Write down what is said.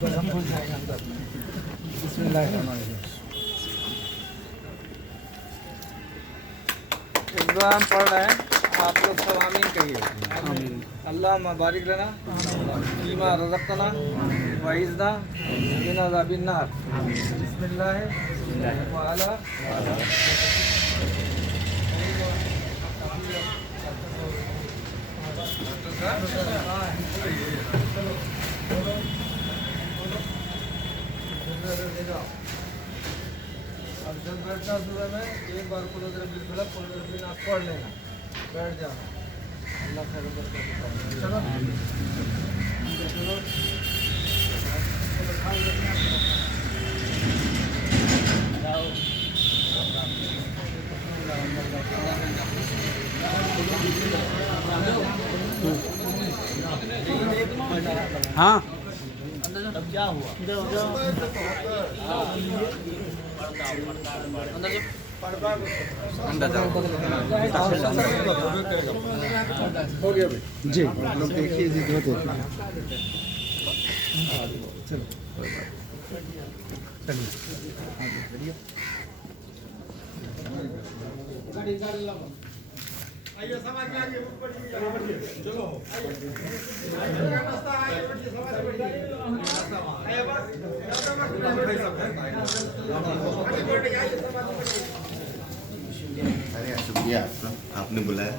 हम पढ़ रहे हैं, आप लोग सब आमीन कहिए। अल्लाह बारिक लना फीमा रज़क़तना वइज़ना मिन अज़ाबिन नार। बिस्मिल्लाह व अला अब जब बैठना सुबह में एक बार कुल बिलफलक कुल बिलनास पढ़ लेना, बैठ जाना। अल्लाह खैर बरकत चलो हाँ तब क्या हुआ? हो गया भाई जी लोग देखिए जी दो देखिए चलो अरे शुक्रिया आपका, आपने बुलाया।